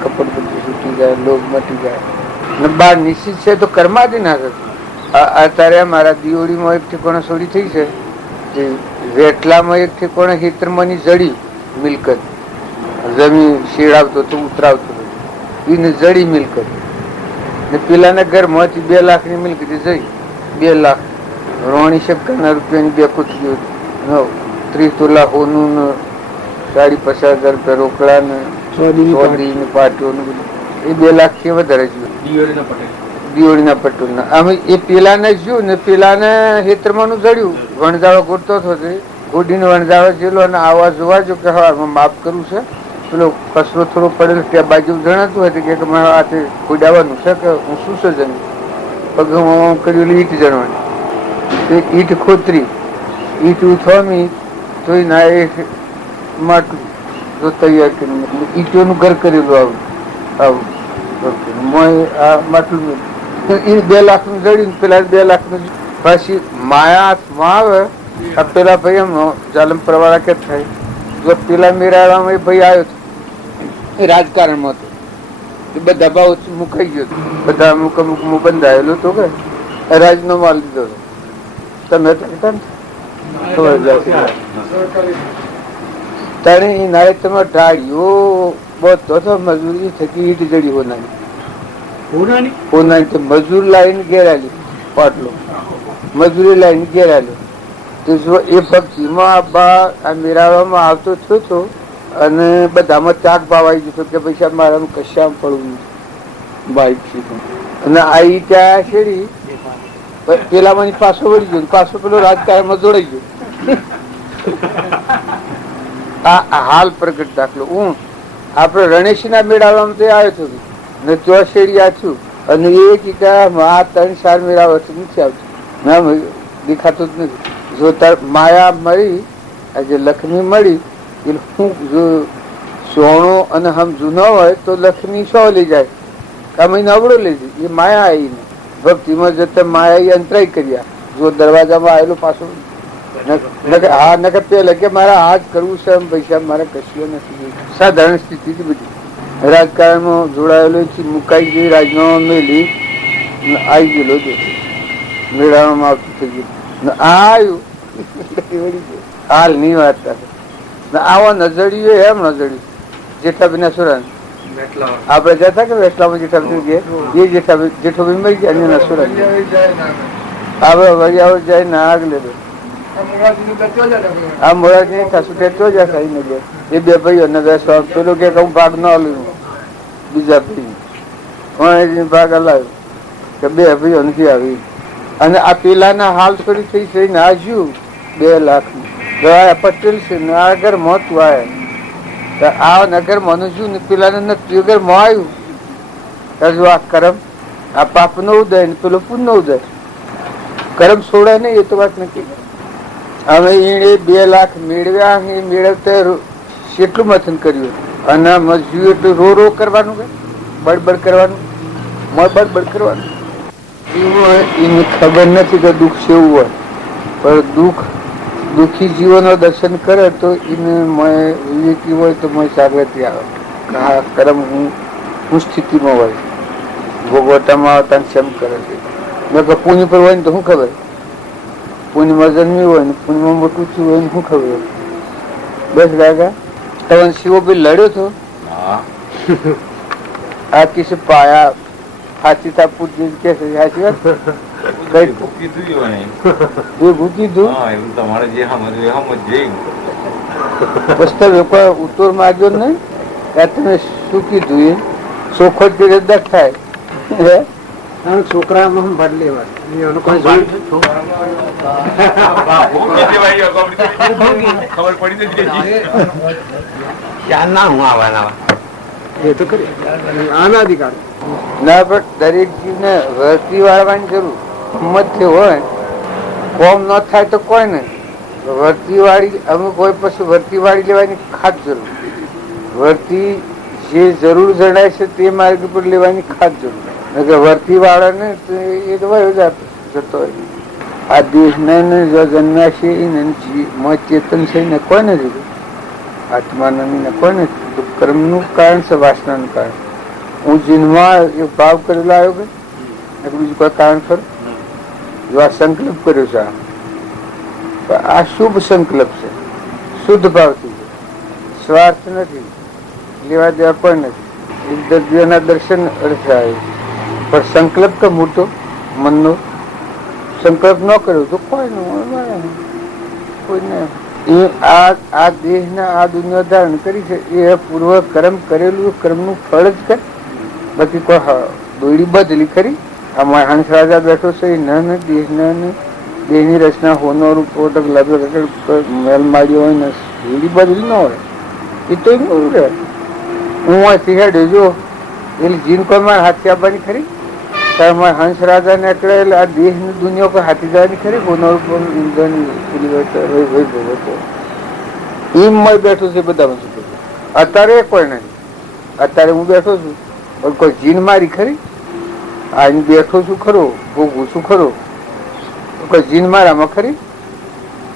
કપટ બધી છૂટી જાય, લોભ મટી જાય. ને બાર નિશ્ચિત છે તો કર્માદી ના થતું. અત્યારે મારા દિયોળીમાં એક ઠેકોણા છોડી થઈ છે, વેટલામાં એક ઠેકોણા હિત્રમાંની જડી મિલકત, જમીન શેડાવતો તો ઉતરાવતો એને જડી મિલકત. ને પેલાના ઘરમાંથી 2 લાખની મિલકત જઈ 2 લાખ રોણી શક્કરના રૂપિયાની 2 કુટકીઓ, 30 તોલા હોનું, 50,000 રૂપિયા રોકડા ને ચોદરી પાટીઓ એ 2 લાખ થી વધારે દિયોળીના પટેલ ના. આમ એ પેલાને જોયું ને પેલાને હેતરમાં નું જડ્યું, વણજાળો ગોટતો થતો, ગોડીને વણજાળો જેલો અને આવા જોવા જો કે હા માફ કરવું છે, પેલો કચરો થોડો પડેલો ત્યાં બાજુ જણાતું હતું કે મારે આ ખોડાવાનું છે કે હું શું છે જણ પગ હું કર્યું ઈટ જણવાની. ઈટ ખોતરી, ઈટ ઉથવામી તો ના એ માટલું જો તૈયાર કર્યું, ઈટોનું ઘર કરેલું આવું આવું આ માટલું. એ 2 લાખ નું જડ્યું, પેલા 2 લાખ નું પછી માયા હાથમાં આવે આ પેલા ભાઈ એમ જાલમ પ્રવાળા કે થાય જો પેલા મેળામાં એ ભાઈ આવ્યો હતો એ રાજકારણમાં હતો એ બધા ભાવ મુકાઈ ગયો હતો બધા અમુક અમુક બંધાયેલું હતું કે રાજનો માલ લીધો હતો તમે તારે એ નાળે તમે ઢાળ્યો બધો તો મજૂરી થકી ઈટ જડી હોનાની તો મજૂર લાઈન ઘેરાલી પાટલો મજૂરી લાઈન ઘેરાલી તો જો એ ભક્તિમાં આ મેળાવામાં આવતો થયો હતો અને બધામાં ત્યાગ ભાવ આવી જતો કે પૈસા મારામાં કશામ પડવું બાઈક છે અને આવી ત્યાં શેરી પેલામાં પાછો વળી ગયો પાછો પેલો રાજકારણમાં જોડાઈ ગયો આ હાલ પ્રગટ દાખલો હું આપડે રણેશી ના મેળાવામાં તે આવ્યો હતો ને ત્યાં શેરી આછું અને એ કીધા આ 3-4 મેળા વર્ષ નથી આવતું ના દેખાતું જ નથી જો તાર માયા મળી આજે લક્ષ્મી મળી એટલે હું જો સોનો અને સમજુ ન હોય તો લક્ષ્મી શો લઈ જાય કામ નવડો લઈ જાય એ માયા આવીને ભક્તિમાં જતા માયા અંતરાય કર્યા જો દરવાજામાં આવેલું પાછું હા નકર પેલા કે મારા હાથ કરવું છે પૈસા મારે કશું નથી સાધારણ સ્થિતિ બધી રાજકારણમાં જોડાયેલો મુકાઈ ગઈ રાજનામા મેલી આવી ગયેલો મેળામાં આવતું થઈ ગયું આવ્યું હાલ ની વાત આવા નજડિયું એમ નજડિયું જેઠાબેન સુરા આપડે જતા કે વેટલામાં જેઠાબેન ગયા એ જેઠાબેન મરી ગયા અને નસુરા આપડે વરિયાવ જાય ને આગલે આ મોરાજી ખાસું તો જ ખાઈને ગયા એ બે ભાઈઓ ને પેલું કે હું ભાગ ન લઉં બીજા ભાઈ ભાગ હલાવ્યો કે બે ભાઈઓ નથી આવી અને આ પેલાના હાલ થોડી થઈ છે ને આજ્યું 2 લાખ પટેલ છે ને આ ઘર મોતું આવ્યા આ નગર માં શું ને પેલા નથી ઘર માં આવ્યું જો આ કરમ આ પાપ નો ઉદય ને પેલો પુન નો ઉદય કરમ છોડાય ને એ તો વાત નથી હવે એને 2 લાખ મેળવ્યા એ મેળવતા કેટલું મથન કર્યું અને મજૂર એટલું રો કરવાનું કે બળબડ કરવાનું બળબડ કરવાનું એને ખબર નથી કે દુઃખ કેવું હોય પણ દુઃખી જીવોનો દર્શન કરે તો એને વિવેકી હોય તો જાગૃતિ આવે કરમ હું સ્થિતિમાં હોય ભોગવટામાં આવતા ક્ષમ કરે છે પુણ્ય પર હોય ને તો શું ખબર પુણ્યમાં જન્મ્યું હોય ને પુણ્યમાં મોટું થયું હોય ને શું ખબર બસ રાગા તમે શિવો ભાઈ લડ્યો હતો આ કિસે પાયા હાથી था पूछ कैसे हाथी बात कई भूखी थी ये भूखी थी हां તમારે જે હમ જે બસ્તર વેપાર ઉત્તર માગ્યો ને ત્યાં તમે શું કીધું એ સોખત કે રદ્દ થાય હે આ છોકરામાં ભાગ લેવા એનો કોઈ ખબર પડી નથી કે ક્યાં ના હું આવવાના એ તો કરી આના અધિકાર ના પણ દરેક જીવને વર્તી વાળવાની જરૂર હિંમત હોય કોમ ન થાય તો કોઈ નહીં વર્તી વાળી અમુક હોય પછી વર્તી વાળી લેવાની ખાસ જરૂર વર્તી જે જરૂર જણાય છે તે માર્ગ પર લેવાની ખાસ જરૂર વર્તી વાળાને એ તો વયો જતો હોય આ દેશને જો જન્મ્યા છે એને ચેતન છે ને કોઈ નથી આત્માનંદ કોઈ નથી કર્મનું કારણ છે વાસનાનું કારણ હું જીનમાં એક ભાવ કરેલો આવ્યો કે બીજું કોઈ કારણ ખરું જો આ સંકલ્પ કર્યો છે આ શુભ સંકલ્પ છે શુદ્ધ ભાવથી છે સ્વાર્થ નથી લેવા દેવા કોઈ નથી દર્દીઓના દર્શન અર્થે આવ્યું પણ સંકલ્પ કે મોટો મનનો સંકલ્પ ન કર્યો તો કોઈ નહીં એ આ દેહના આ દુનિયા ધારણ કરી છે એ પૂર્વ કર્મ કરેલું કર્મનું ફળ જ કરે બાકી કોઈ દોડી બદલી ખરી આ હંસ રાજા બેઠો છે એ દેહની રચના હોનારું પોટક મેલ માર્યો હોય ને દોડી બદલી ન હોય એ તો એમ રહે હું અહીંથી હેડ્યો જો એટલે જીન કોઈ મારે હાથી આપવાની ખરી ત્યારે હંસ રાજા ને એટલે આ દેશની દુનિયા કોઈ હાથી જવાની ખરી હોનારું એમ બેઠો છે બધામાં શું અત્યારે કોઈ નહીં અત્યારે હું બેઠો છું પણ કોઈ જીન મારી ખરી આ બેઠો છું ખરો ભોગવું છું ખરો કોઈ જીન મારામાં ખરી?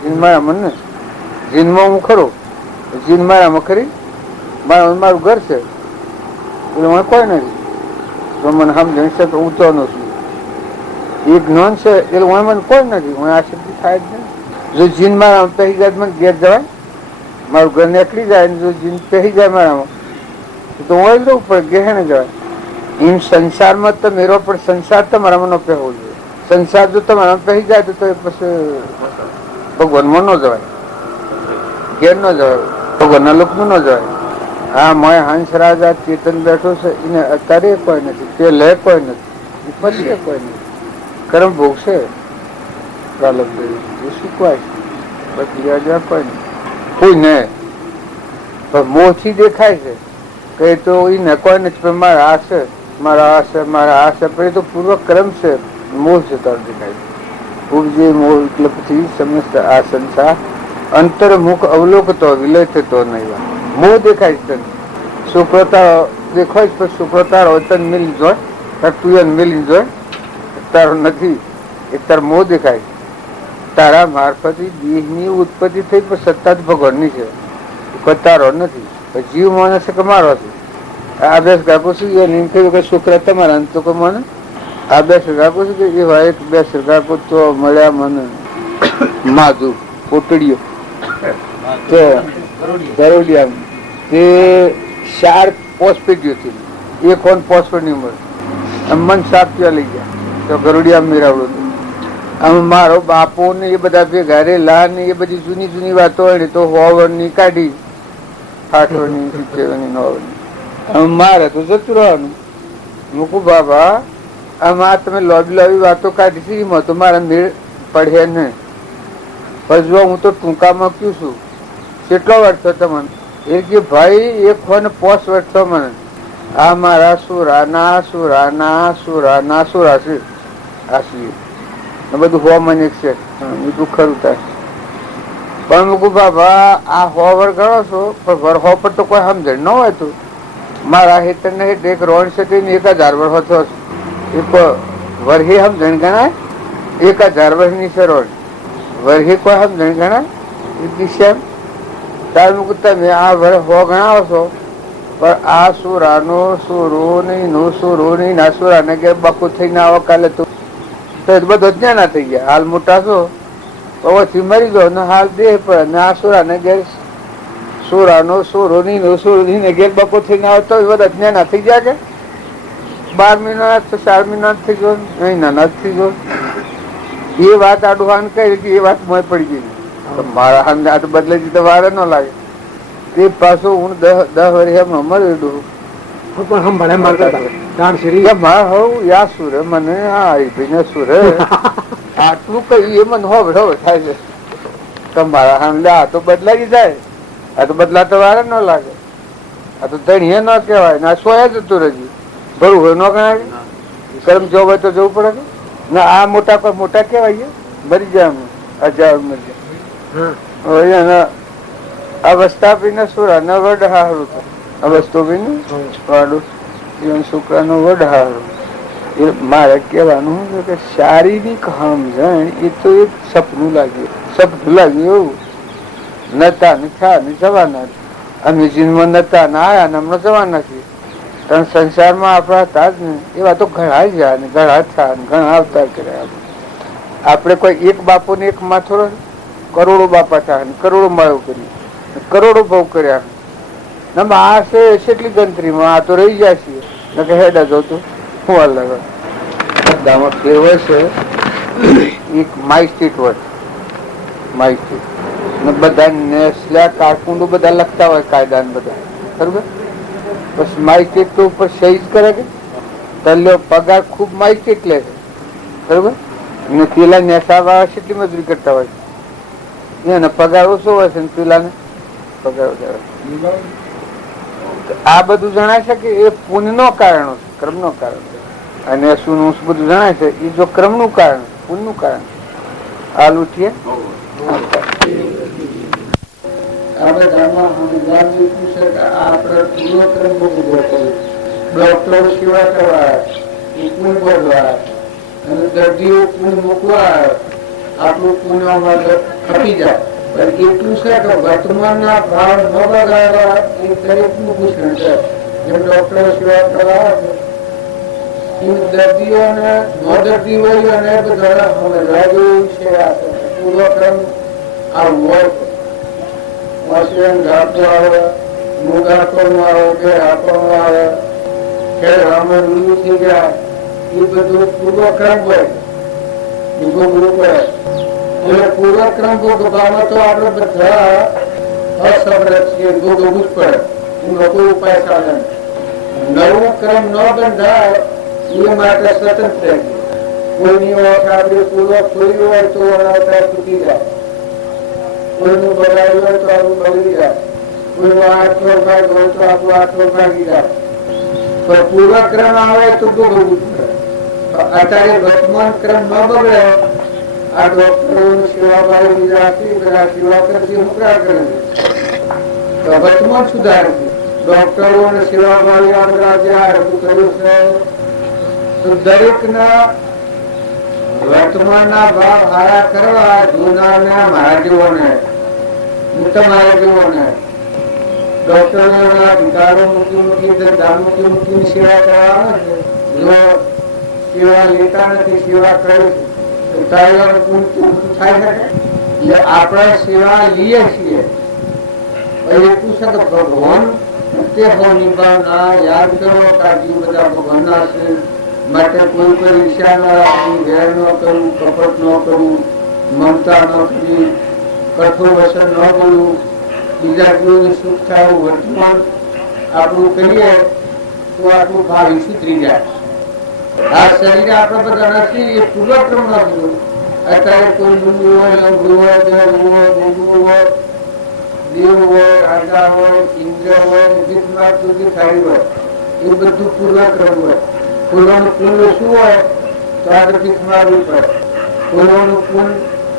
જીન મારામાં ને જીનમાં હું ખરો, જીન મારામાં ખરી? મારું ઘર છે એટલે મને કોઈ નથી. તો મને સમજણ છે તો ઊંચો નો છું. એક નોન છે એટલે હું મને કોઈ નથી. હું આ શક્તિ થાય જ નહીં. જો જીન મારામાં પહેરી જાય મને ઘેર જવાય? મારું ઘર નીકળી જાય ને જો જીન પહેરી જાય મારામાં તો હું જ રહું પડે, ગહેણે જવાય. એમ સંસારમાં તો મેરો પણ સંસાર તમારામાં ન પહેરવો જોઈએ. સંસાર જો તમારામાં પહેરી જાય તો પછી ભગવાનમાં ન જવાય, ઘેર ન જવાય, ભગવાનના લોકમાં ન જવાય. હા મોય હંસ રાજા ચેતન બેઠો છે એને અત્યારે કોઈ નથી, તે લે કોઈ નથી, પછી કોઈ નથી. કર્મ ભોગશે શીખવાય છે, કોઈ નહીં. કોઈ ને મોહથી દેખાય છે કે તો એને કોઈ નથી, પણ મારા આ છે, મારા આ છે, મારા આ છે, પણ એ તો પૂર્વ કર્મ છે. મોહ છે તાર દેખાય છે. ઉપજે મોહ એટલે પછી સમસ્ત આ સંસાર અંતર્મુખ અવલોકતો વિલય થતો નહીં. મોહ દેખાય છે તને, સુપ્રતા દેખાય છે, પણ સુપ્રતા હોય તને મિલી જોય, તું એને મિલી જોય, તારો નથી એ તાર મોહ દેખાય. તારા મારફતી દેહની ઉત્પત્તિ થઈ પણ સત્તા જ ભગવાનની છે, કોઈ તારો નથી. જીવ માને છે કે મારો છે. અભ્યાસ કાપું છું એને કહ્યું કે છોકરા તમારા, તો કે મને અભ્યાસ કાપું છું કે એવા એક બે સરકાર તો મળ્યા મને માધુ પોટડીઓ તો ગરોડિયા તે 4 પોસ્ટપેટીઓ હતી. એક ઓન પોસ્ટપેટની ઉંમર મન સાપ ત્યાં લઈ ગયા તો ગરોડિયા મેળાવડો હતો. આમ મારો બાપો ને એ બધા ભેગા રેલા ને એ બધી જૂની જૂની વાતો હોય તો હોવરની કાઢી 60ની 70ની 90ની. મારે તો જતું રહેવાનું. મૂકું બાબા આમાં તમે લોબી લોબી વાતો કાઢી છે એમાં તો મારા મેળ પડે નહીં. પછી હું તો ટૂંકામાં કયું છું કેટલો વર્ષો તમને એ કે ભાઈ એક ફોન 5 વર્ષો મને આ મારા સુરાના સુરાના સુરાના સુરા છે આશી બધું હો મને છે બીજું ખરું થાય. પણ મૂકું બાબા આ 100 વર્ષ ગણો છો પણ વરહો પર તો કોઈ સમજણ ન હોય. તો મારા હેતર ને એક રોડ છે 1000 વર્ષ થયો છે. વરહી સમજણ ગણાય 1000 વર્ષની છે રોડ. વરહી કોઈ સમજણ ગણાય દિશા તાર મૂકું તમે આ વર્ષ 100 ગણાવો છો પણ આ સુરાનો સુરો નહીં નો સુરો નહીં ના સુરાને કે બકુ થઈને આવો કાલે તો બધો જ ના થઈ ગયા. હાલ મોટા છો પછી મરી જાઓ ને હાલ દેહ પડે ને આ સુરાને ઘેર સુરાનો સુરો નહીં નો સુરો નહીં ને ઘેર બકો થઈને આવો તો બધા જ્ઞાના થઈ ગયા કે 12 મહિના 4 મહિના થઈ ગયો મહિના ના થઈ ગયો. એ વાત આડુહાન કહી એ વાત મોય પડી ગઈ. મારા હાથ આ તો બદલાઈ જતા વાર ન લાગે. તે પાછું હું 10 વર્ષ એમ મળ્યું સુરે મને ભાઈને સુરે આટલું કઈ એ મને હવે થાય છે. તમારા હાથ આ તો બદલાઈ જાય. આ તો બદલાતો વાર ન લાગે. આ તો ધણીએ ન કહેવાય ને આ સોયા જતું રજી ભરું હોય ન ગણાય. કર્મ જવું હોય તો જવું પડે ને આ મોટા કોઈ મોટા કહેવાય મરી જાય હજાર મરી જાય. અવસ્થા પીને સુરા ન વડ હારું અવસ્થો પીને વાડું જીવન છોકરા નો વડ હારું. એ મારે કહેવાનું છે કે શારીરિક સમજણ એ તો એક સપનું લાગ્યું એવું નતા ને થયા ને જવાના. અમે જીવનમાં નતા ને આયા ને હમણાં જવાના છીએ. કારણ સંસારમાં આપણા હતા જ ને એવા તો ઘણા ગયા ને ઘણા થયા ને ઘણા અવતાર કર્યા. આપણે કોઈ એક બાપુ ને એક માથો કરોડો બાપા થયા ને કરોડો માળો કરી કરોડો ભાવ કર્યા. આ છે કેટલી ગણતરીમાં આ તો રહી જાય છે હેડા જો તો શું અલગ બધામાં ફેરવે છે. એક my state word my state ને બધા નેસલા કારકુંડો બધા લખતા હોય કાયદા ને બધા બરોબર. બસ માય સ્ટેટ તો ઉપર સહી જ કરે કે તલ્યો પગાર ખૂબ માય સ્ટેટ લે છે બરોબર. ને પેલા નેસા વાળા કેટલી મજૂરી કરતા હોય છે એને પગાર ઓછો હોય છે ને પેલા ને પગાર વધારે. આ બધું જણાય છે કે એ પુણ્ય નો કારણ છે કર્મ નો કારણ છે. અને શું બધું જણાય છે એ જો ક્રમ નું કારણ પુણ્ય નું કારણ. હાલ ઉઠીએ ડોક્ટરો સેવા કરવા દર્દીઓ મૂકવા આપણું પુણ્ય ખપી જાય. પણ એટલું છે કે વર્તમાનના ભાવ ન બગાડવા એ દરેકનું ભૂષણ છે. જેમ ડોક્ટરો સેવા કરવા દર્દીઓને દર્દી હોય અને બધા સેવા પૂરો ક્રમ આવું હોય. ઘાટો આવે, મૂગ આપવાનું આવે, બે આપવાનું આવે, ખેડ રામણ રૂ થઈ ગયા, એ બધું પૂર્વ ક્રમ હોય. બીજો ગ્રુપ હોય એટલે પૂર્વ ક્રમ ભોગવવામાં તો આપણે બધા અસમર્થ છીએ, ભોગવવું જ પડે. એનો કોઈ ઉપાય સાધન. નવો ક્રમ ન બંધાય એ માટે સ્વતંત્ર. કોઈની ઓળખ આપણી પૂર્વક ખોલી હોય તો અનાવતા તૂટી જાય, કોઈનું બગાડ્યું હોય તો આપણું બગડી જાય, કોઈનો આઠનો ભાગ હોય તો આપણું આઠનો ભાગી જાય. પણ પૂર્વ ક્રમ આવે તો ભોગવવું પડે. અત્યારે વર્તમાન ક્રમ ન બગડે. આ ડોક્ટરો સેવાભાવી બીજા બધા સેવા કરતી ઉપરા કરે તો વર્તમાન સુધારે. ડોક્ટરો અને સેવાભાવી આપણા જે આ રજૂ કર્યું છે તો દરેકના વર્તમાનના ભાવ હારા કરવા જૂનાના મહારાજોને, તમારા જેવોને ડોક્ટરોના વિકારો મૂકી ધંધા મૂકી સેવા કરવા જો સેવા લેતા નથી, સેવા કરે તો તારું પૂરું થાય શકે. એટલે આપણે સેવા લઈએ છીએ એટલું છે કે ભગવાન તે ભાવની ભાવના યાદ કરો. કાળજી બધા ભગવાનના છે માટે કોઈ પર ઈચ્છા ન રાખવી, વેર ન કરવું, કપટ ન કરવું, મમતા ન કરવી, કઠોર વસન ન બોલવું, બીજા જીવોને સુખ થાય વર્તમાન આપણું કરીએ તો આપણું ભાવિ સુધરી જાય. આ શરીર આપણા બધા નથી, એ પૂર્વક્રમ નથી. અત્યારે કોઈ ડુંગળું હોય, લંગડું હોય, દેવું હોય, ડુંગળું હોય, દેવ હોય, રાજા હોય, ઇન્દ્ર હોય, ગીતમાં સુધી ખાઈ હોય, એ બધું પૂર્વક્રમ હોય. પૂર્વનું પુણ્ય શું હોય તો આગળ ભીખ મારવું પડે. પૂર્વનું પુણ્ય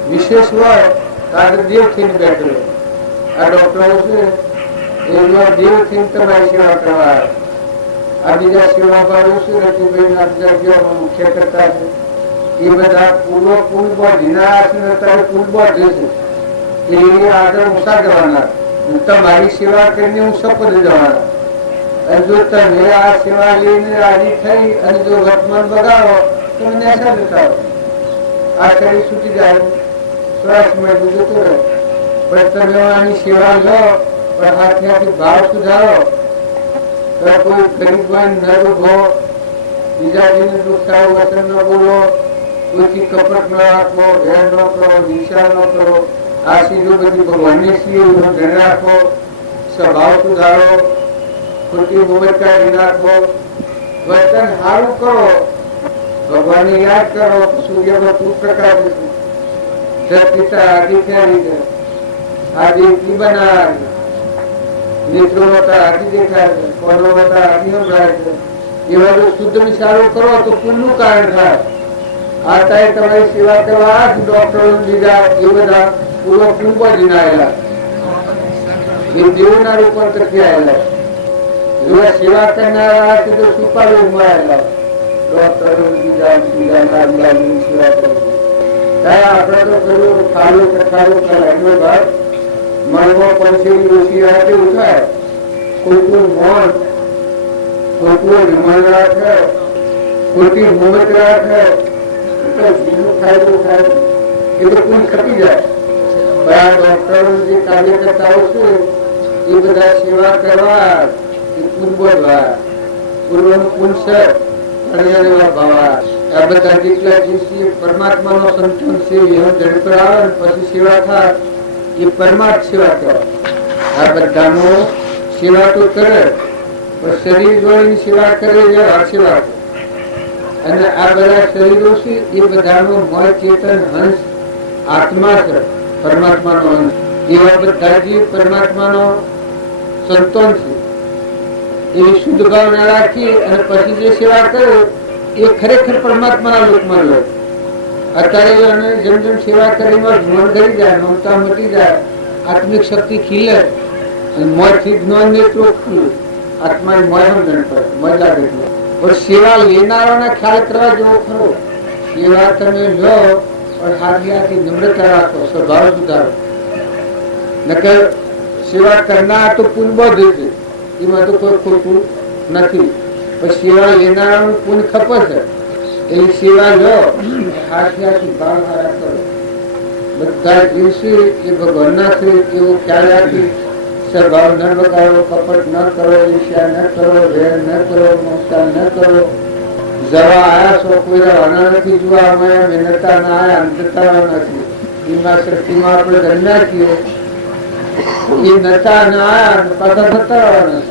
વિશેષ હોય તો આગળ દેવ થઈને બેઠેલો. આ ડોક્ટરો છે એમાં દેવ થઈને તમારી સેવા કરવા આવે. આ બીજા સેવા ભાવ શું રતિભાઈ બીજા જેવા મુખ્ય કરતા છે એ બધા પૂર્વ પુલ ધીના અત્યારે પુલ જશે એ આગળ ઊંચા જવાના. તમારી સેવા કરીને હું સપદ જવાના. અને જો તમે આ સેવા લઈને રાજી થઈ અને જો વર્તમાન બગાડો તો મને અસર જતા આ શરીર છૂટી જાય, શ્વાસ મળે જતો રહે. પણ તમે આની સેવા લો પણ હાથથી ભાવ સુધારો. કોઈ ગરીબ હોય ન ઉભો, બીજા જેને દુઃખ થાય વચન ન બોલો, કોઈથી કપટ ન રાખો, ભેર ન કરો, હિંસા ન કરો. આ ચીજો બધી ભગવાનની છીએ ધ્યાન રાખો. સ્વભાવ સુધારો, ખોટી મોહતા રાખો, વચન સારું કરો, ભગવાનને યાદ કરો. સૂર્યમાં તું પ્રકાશ પિતા આદિ ક્યાં આદિ કી બનાવે, નેત્રો હતા આદિ દેખાય છે, પદો હતા આદિ સંભળાય છે. એવા જો શુદ્ધ વિચારો કરો તો પુણ્યનું કારણ થાય. આ થાય તમારી સેવા કરવા ડોક્ટરો લીધા એ બધા પૂર્વ પૂર્વ જીનાયેલા એ દેવના રૂપાંતર થયેલા. એવા સેવા કરનારા તો સુપારી ઉમાયેલા ડોક્ટરો બીજા સેવા કરી. આપણે તો કહ્યું ખાલું ખાલું એનો ભાગ મનમાં પંચેલી ઓછી આવે ઉઠાય. ખોટું મન, ખોટું વિમાન રાખે, ખોટી મોહત રાખે, જેનું ફાયદો થાય એ તો પૂર્ણ ખપી જાય. બધા ડોક્ટરો જે કાર્યકર્તાઓ છે એ બધા સેવા કરવા એ પૂર્વ દ્વારા પૂર્વનું પુરુષ ભવા આ બધા જેટલા જે પરમાત્માનો સંતન છે એનો જન્મ આવે પછી સેવા થાય એ પરમાત્મા સેવા કહેવાય. આ બધાનો સેવા તો કરે પણ શરીર જોડીની સેવા કરે એ સેવા કરે. અને આ બધા શરીરો છે એ બધાનો મય ચેતન હંસ આત્મા છે, પરમાત્માનો અંશ. એવા બધા જે પરમાત્માનો સંતોન છે એ શુદ્ધ ભાવના રાખી અને પછી જે સેવા કરે એ ખરેખર પરમાત્માના લોકમાં લે. અત્યારે જેમ જેમ સેવા કરીને જીવન કરી જાય, મમતા મટી જાય, આત્મિક શક્તિ ખીલે અને મોંથી જ્ઞાન નેત્રો ખુલે, આત્માની મોય સમજણ પડે, મોય લાગે. પણ સેવા લેનારાને ખ્યાલ કરવા જેવો ખરો. સેવા તમે લો પણ હાથથી નમ્રતા રાખો, સ્વભાવ સુધારો. નકર સેવા કરનાર તો પુનબોધ છે, એમાં તો કોઈ ખોટું નથી, પણ સેવા લેનારાનું પુન ખપે છે. એવી સેવા લો, હાથથી ભાવ હારા કરો. બધા દિવસે એ ભગવાનના છે એવો ખ્યાલ રાખી સ્વભાવ ન બગાડો, કપટ ન કરો, ઈર્ષ્યા ન કરો, વેર ન કરો, મમતા ન કરો. જવા આયા છો, કોઈ રવાના નથી જોવા, અમે મહેનતા ના આયા, અંધતા નથી. એમાં શક્તિમાં આપણે જન્મ્યા છીએ, એ નતા ના આયા પાછા થતા રહેવાના.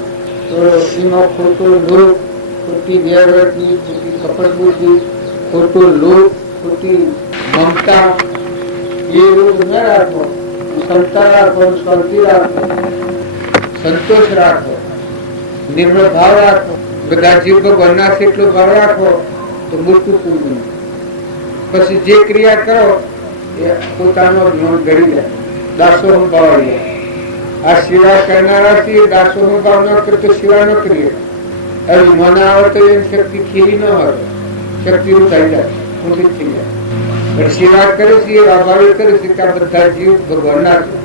તો એમાં ખોટું લોભ, ખોટી ગેરવર્તી, ખોટી કપટ બુદ્ધિ, ખોટું લોભ, ખોટી મમતા એ રોગ ન રાખો. ક્ષમતા રાખો, શાંતિ રાખો, સંતોષ રાખો, નિર્મળ ભાવ રાખો. બધા જીવ ભગવાનના છે એટલો ભાવ રાખો તો મોટું પૂર્ણ. પછી જે ક્રિયા કરો એ પોતાનો જ્ઞાન ઘડી જાય, દાસો ભાવ લે. આ સેવા કરનારા છે દાસો ભાવ ન કરે તો સેવા ન કરીએ. હવે મને આવે તો એની શક્તિ ખીલી ન હોય, શક્તિ થઈ જાય, ઊંધી થઈ જાય. પણ સેવા કરે છે એ આભારી કરે છે કે આ બધા જીવ ભગવાનના છે,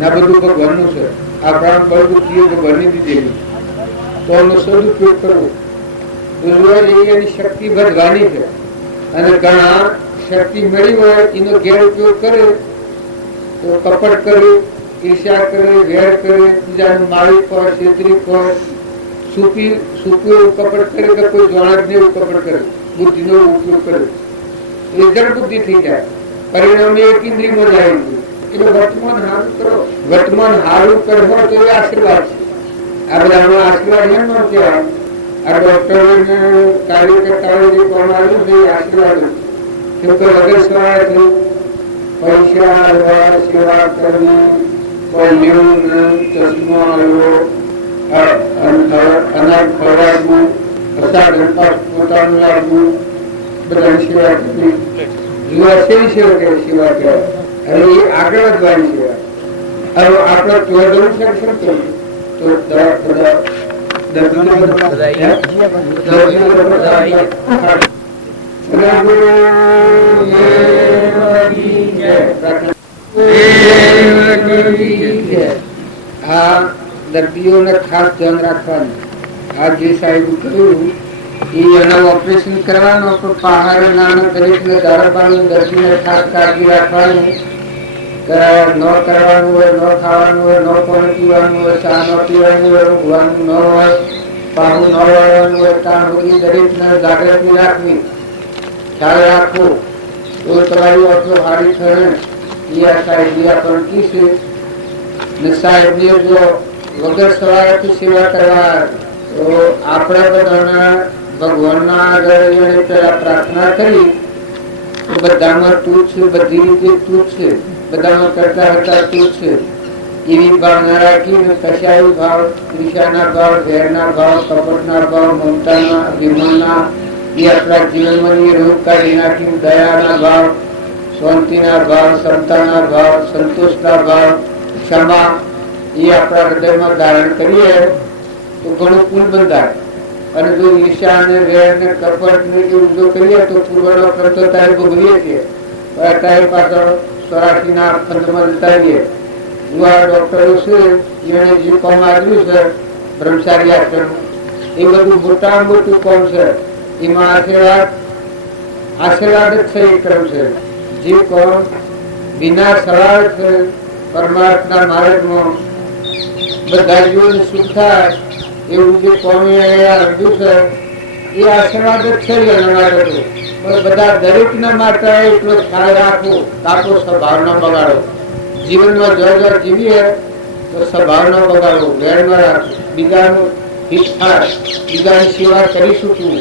ના બધું ભગવાનનું છે. આ પ્રાણ બધું જીવ ભગવાનની દીધેલું, તો એનો સદુપયોગ કરવો. એની શક્તિ વધવાની છે, અને ઘણા શક્તિ મળી હોય એનો ગેરઉપયોગ કરે તો કપટ કરે, ઈર્ષ્યા કરે, વેર કરે, બીજાનું માલિક હોય, છેતરી હોય, સુપી કપટ કરે કે કોઈ જોણાક ને એવું કપટ કરે, બુદ્ધિનો ઉપયોગ કરે, એ જડ બુદ્ધિ થઈ જાય. પરિણામે એક ઇન્દ્રિયમાં જાય. એટલે વર્તમાન હારું કરો. વર્તમાન હારું કરવો તો એ આશીર્વાદ છે. આ બધા આશીર્વાદ એમ ન કહેવાય. આ ડોક્ટરોને કાર્યકર્તાઓ જે કોણ આવ્યું છે એ આશીર્વાદ છે. વગર સવારથી પૈસા લેવા, સેવા કરવી, કોઈ લેવું, ચશ્મો આવ્યો, અનાજ ખવડાવવું, પોતાનું લાવવું, બધાની સેવા કરવી. યુવા શેની સેવા કહેવાય? સેવા કહેવાય. હવે એ આગળ વધવાની સેવા. હવે આપણે ચોધરું શિક્ષણ કરીએ તો આ દર્દીઓને ખાસ ધ્યાન રાખવાનું. આ જે સાહેબ કહ્યું એના ઓપરેશન કરવાનો, પણ પહાડો નાના દરેકને ધારાપાનું દર્દીને ખાસ કાળજી રાખવાની. ન કરવાનું હોય, ન ખાવાનું હોય, ન પાણી પીવાનું હોય, ચા ન પીવાનું હોય, ઊંઘવાનું ન હોય, પાણી ન વાળવાનું હોય, ત્યાં સુધી દરેકને જાગૃતિ રાખવી, ખ્યાલ રાખવો. તો તમારી વાતો સારી થશે. યા સાહેબ પણ કીશે ને સાહેબને જો વગર સવારથી સેવા કરવા તો આપણે બધાના ભગવાનના આગળ એને પેલા પ્રાર્થના કરી બધામાં તું છે, બધી રીતે તું છે, બધામાં કરતા હતા તું છે, એવી ભાવના રાખીને કશાય ભાવ, ઈર્ષ્યાના ભાવ, વેરના ભાવ, કપટના ભાવ, મમતાના, અભિમાનના એ આપણા જીવનમાં રોગ કાઢી નાખી દયાના ભાવ, શાંતિના ભાવ, ક્ષમતાના ભાવ, સંતોષના ભાવ, ક્ષમા એ આપણા હૃદયમાં ધારણ કરીએ તો ઘણું પુલ બંધાય. અને જો ઈર્ષ્યા ને વેર ને કપટ ને એવું જો કરીએ તો પૂર્વનો કરતો ત્યારે ભોગવીએ છીએ. અત્યારે પાછળ 84 ના ખંડમાં જતા રહીએ. યુવા ડોક્ટરો છે એને જે કામ આવ્યું છે બ્રહ્મચારી આશ્રમ, એ બધું મોટા મોટું કામ છે. એમાં આશીર્વાદ જ છે એ ક્રમ છે. જે કામ વિના સવાલ છે પરમાર્થના માર્ગમાં બધા જીવન સુખ થાય એવું જે કોમી રજૂ છે એ આશીર્વાદ જ છે. એના માટે પણ બધા દરેકના માટે એટલો ખ્યાલ રાખવો, તાકો સ્વભાવ ન બગાડો. જીવનમાં જો જીવીએ તો સ્વભાવ ન બગાડવો, વેર ન રાખવો, બીજાનું હિત થાય, બીજાની સેવા કરી શકવું,